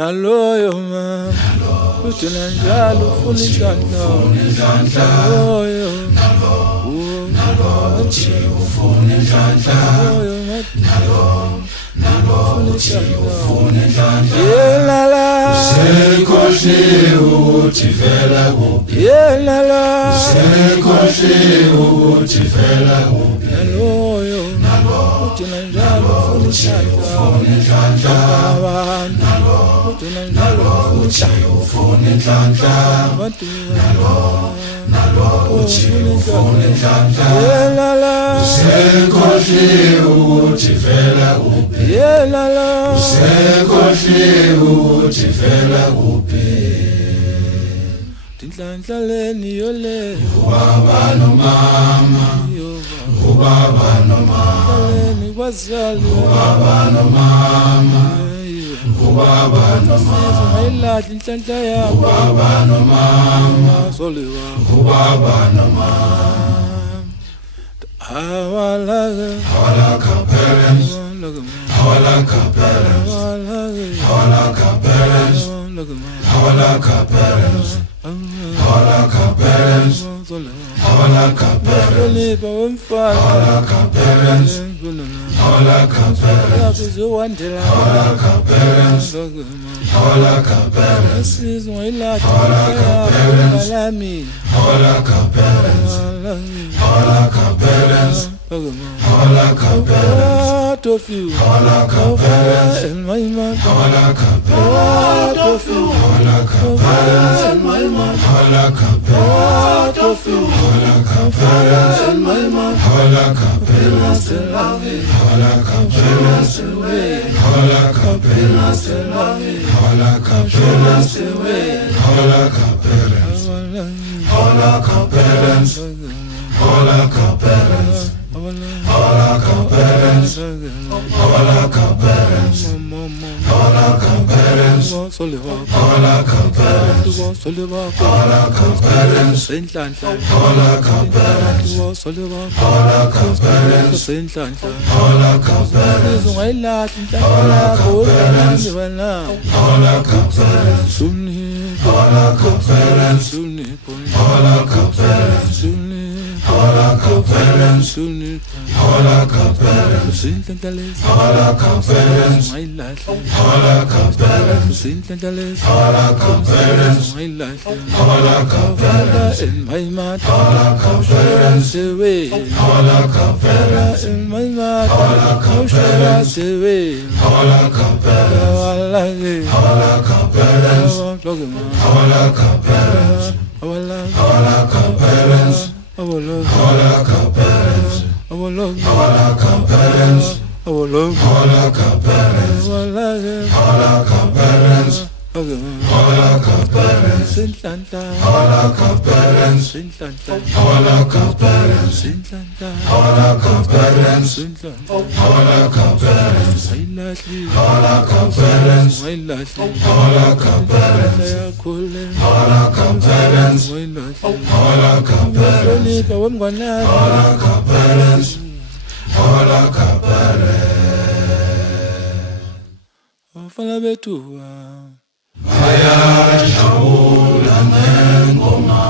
naloyo mama udina njalo ufuna inhlanhla naloyo uthi ufuna inhlanhla ufuna inhlanhla yelala usekhohliwe ukuthi vela kuphi yelala usekhohliwe ukuthi vela kuphi naloyo udina njalo ufuna inhlanhla abantu udina njalo ufuna inhlanhla abantu uthi ufuna inhlanhla yelala usekhohliwe ukuthi vela kuphi yelala usekhohliwe ukuthi vela kuphi inhlanhlaleni yole ubaba nomama ubaba nomama bazali ubaba nomama ubaba nomama ayilahli inhlanhla yakho ubaba nomama soliwa ubaba nomama awalaka parents awalaka parents awalaka parents awalaka parents awalaka parents awalaka parents awalaka parents awalaka parents awalaka parents awalaka parents awalaka parents awalaka parents awalaka parents part of you awalaka parents and my mom awalaka part of you awalaka parents and my mom awalaka part of you awalaka parents and my mom awalaka parents awalaka parents awalaka parents awalaka parents awalaka parents awalaka parents awalaka parents awalaka parents awalaka parents awalaka parents awalaka parents awalaka parents inhlanhla awalaka parents awalaka parents awalaka parents ungayilahli inhlanhla yakho ubanani wena awalaka parents awalaka parents awalaka parents awalaka parents awalaka parents awalaka parents awalaka parents awalaka parents awalaka parents in my mouth awalaka parents away awalaka parents in my mouth awalaka parents away awalaka parents awalaka parents awalaka parents awalaka parents awalaka parents awalaka parents awalaka parents awalaka parents awalaka parents inhlanhla awalaka parents inhlanhla awalaka parents inhlanhla awalaka parents awalaka parents ayilahli awalaka parents ayilahli awalaka parents yakhule awalaka parents ayilahli awalaka parents hlonipha wemngwanami awalaka parents awalaka parents abafana bethu bayajabula ngengoma